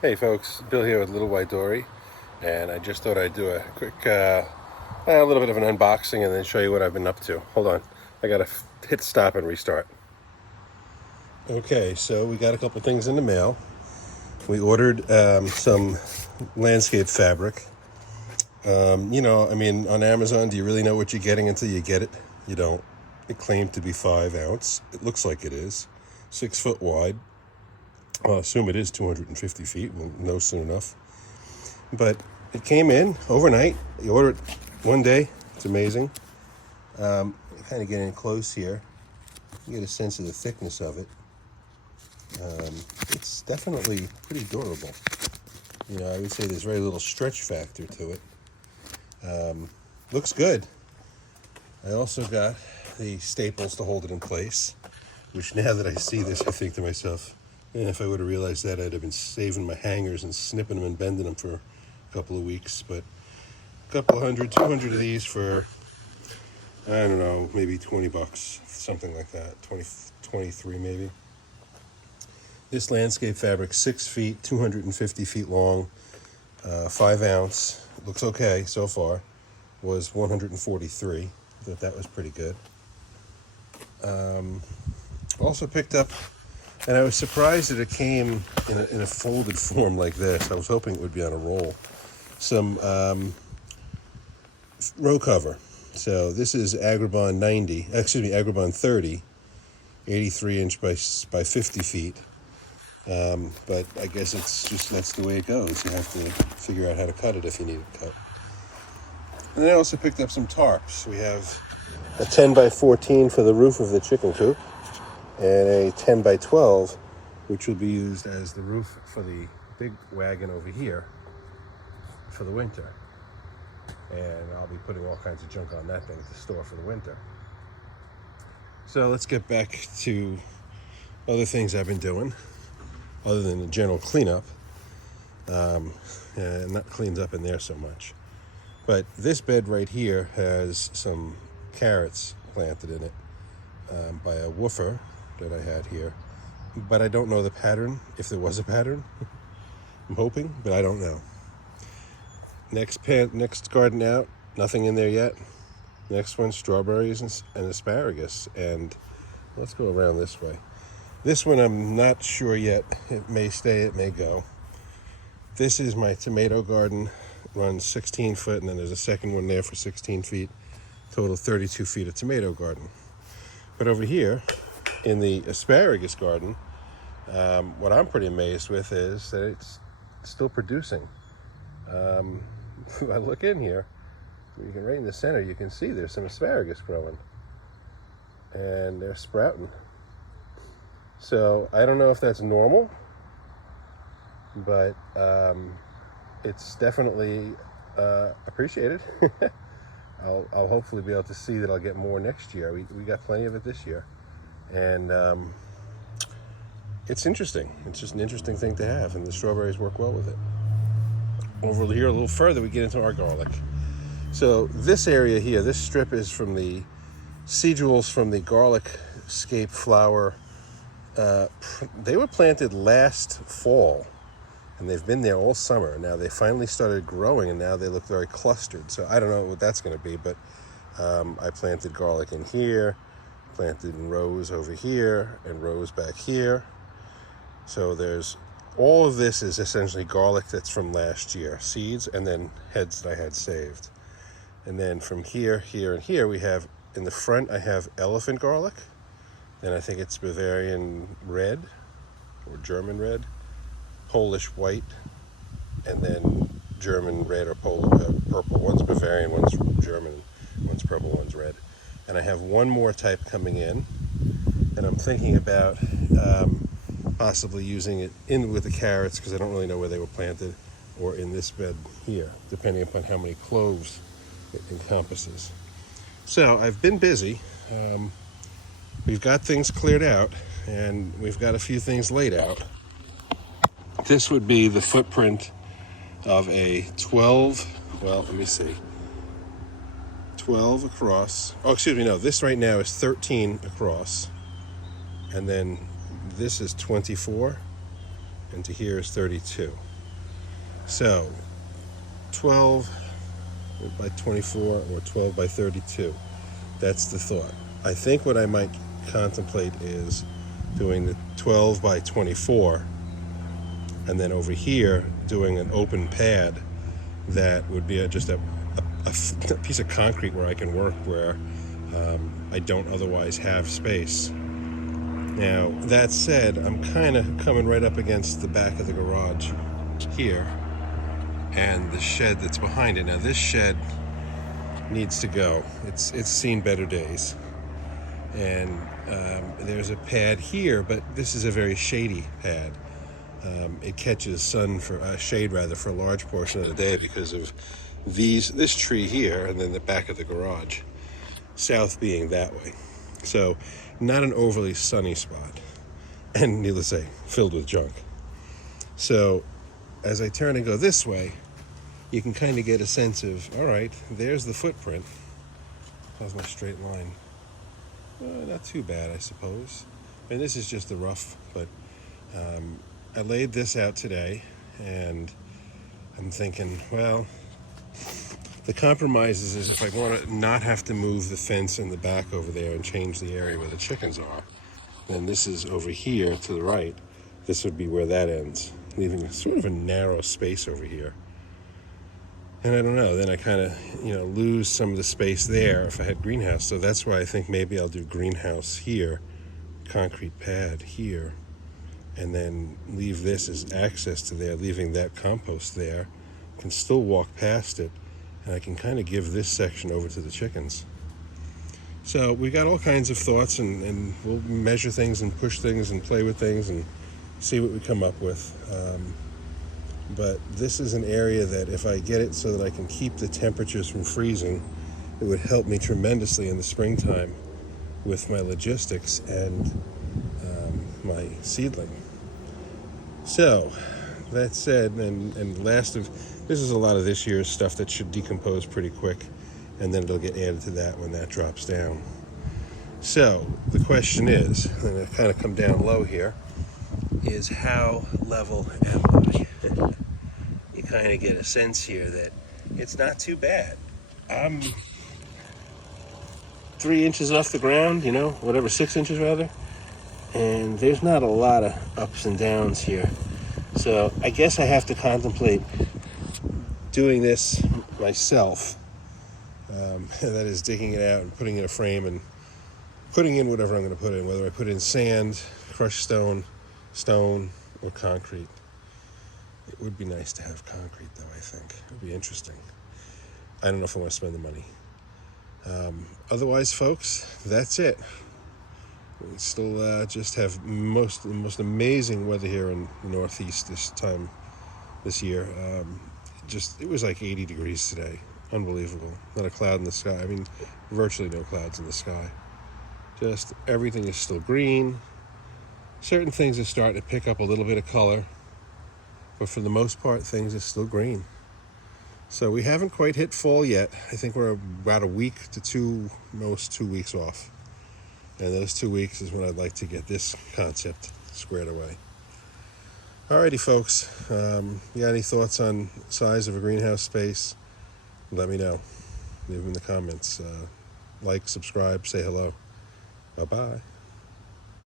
Hey folks, Bill here with Little White Dory, and I just thought I'd do a quick, a little bit of an unboxing and then show you what I've been up to. Hold on, I gotta hit stop and restart. Okay, so we got a couple things in the mail. We ordered some landscape fabric. On Amazon, do you really know what you're getting until you get it? You don't. It claimed to be 5 ounce. It looks like it is. 6 foot wide. I'll assume it is 250 feet. We'll know soon enough. But it came in overnight. You order it one day. It's amazing. Kind of get in close here. You get a sense of the thickness of it. It's definitely pretty durable. I would say there's very little stretch factor to it. Looks good. I also got the staples to hold it in place, which now that I see this, I think to myself, if I would have realized that, I'd have been saving my hangers and snipping them and bending them for a couple of weeks. But a couple hundred, 200 of these for, I don't know, maybe 20 bucks, something like that, 23 maybe. This landscape fabric, 6 feet, 250 feet long, 5 ounce, looks okay so far, was 143. I thought that was pretty good. Also picked up, and I was surprised that it came in a folded form like this. I was hoping it would be on a roll. Some row cover. So this is Agribon 30, 83 inch by 50 feet. But I guess that's the way it goes. You have to figure out how to cut it if you need it cut. And then I also picked up some tarps. We have a 10 by 14 for the roof of the chicken coop, and a 10 by 12, which will be used as the roof for the big wagon over here for the winter. And I'll be putting all kinds of junk on that thing to store for the winter. So let's get back to other things I've been doing, other than the general cleanup. And not cleaned up in there so much. But this bed right here has some carrots planted in it by a woofer that I had here. But I don't know the pattern, if there was a pattern. I'm hoping, but I don't know. Next garden out, nothing in there yet. Next one, strawberries and asparagus. And let's go around this way. This one I'm not sure yet. It may stay, it may go. This is my tomato garden. Runs 16 foot, and then there's a second one there for 16 feet. Total 32 feet of tomato garden. But over here, in the asparagus garden, what I'm pretty amazed with is that it's still producing. If I look in here, you can right in the center, you can see there's some asparagus growing. And they're sprouting. So I don't know if that's normal, but it's definitely appreciated. I'll hopefully be able to see that I'll get more next year. We got plenty of it this year. And it's interesting. It's just an interesting thing to have, and the strawberries work well with it. Over here a little further, we get into our garlic. So this area here, this strip is from the sedules from the garlic scape flower. They were planted last fall, and they've been there all summer. Now they finally started growing, and now they look very clustered. So I don't know what that's going to be, but I planted garlic in here, planted in rows over here, and rows back here. So there's all of this is essentially garlic that's from last year, seeds, and then heads that I had saved. And then from here, here, and here, we have, in the front, I have elephant garlic. Then I think it's Bavarian red, or German red, Polish white, and then German red or purple. One's Bavarian, one's German, one's purple, one's red. And I have one more type coming in, and I'm thinking about possibly using it in with the carrots, because I don't really know where they were planted, or in this bed here, depending upon how many cloves it encompasses. So I've been busy. We've got things cleared out, and we've got a few things laid out. This would be the footprint of a 12 across. Oh, excuse me, no, this right now is 13 across. And then this is 24. and to here is 32. So 12 by 24 or 12 by 32. That's the thought. I think what I might contemplate is doing the 12 by 24 and then over here doing an open pad that would be just a piece of concrete where I can work where I don't otherwise have space. Now, that said, I'm kind of coming right up against the back of the garage here and the shed that's behind it. Now, this shed needs to go. It's seen better days. And there's a pad here, but this is a very shady pad. It catches sun shade for a large portion of the day because of this tree here and then the back of the garage, south being that way. So not an overly sunny spot, and needless to say, filled with junk. So as I turn and go this way, you can kind of get a sense of, all right, there's the footprint. How's my straight line? Not too bad, I suppose. And this is just the rough, but I laid this out today, and I'm thinking, well, the compromise is if I want to not have to move the fence in the back over there and change the area where the chickens are, then this is over here to the right. This would be where that ends, leaving sort of a narrow space over here. And I don't know, then I kind of, lose some of the space there if I had greenhouse. So that's why I think maybe I'll do greenhouse here, concrete pad here, and then leave this as access to there, leaving that compost there. Can still walk past it, and I can kind of give this section over to the chickens. So we got all kinds of thoughts, and we'll measure things and push things and play with things and see what we come up with. But this is an area that if I get it so that I can keep the temperatures from freezing, it would help me tremendously in the springtime with my logistics and my seedling. So that said, and this is a lot of this year's stuff that should decompose pretty quick, and then it'll get added to that when that drops down. So the question is, and I kind of come down low here, is how level am I? You kind of get a sense here that it's not too bad. I'm 3 inches off the ground, 6 inches rather, and there's not a lot of ups and downs here. So I guess I have to contemplate doing this myself. That is digging it out and putting in a frame and putting in whatever I'm going to put in, whether I put in sand, crushed stone, or concrete. It would be nice to have concrete, though, I think. It would be interesting. I don't know if I want to spend the money. Otherwise, folks, that's it. We still just have the most amazing weather here in the Northeast this year. It was like 80 degrees today. Unbelievable. Not a cloud in the sky. I mean, virtually no clouds in the sky. Just everything is still green. Certain things are starting to pick up a little bit of color, but for the most part, things are still green. So we haven't quite hit fall yet. I think we're about a week to 2 weeks off. And those 2 weeks is when I'd like to get this concept squared away. Alrighty, folks. You got any thoughts on size of a greenhouse space? Let me know. Leave them in the comments. Like, subscribe, say hello. Bye-bye.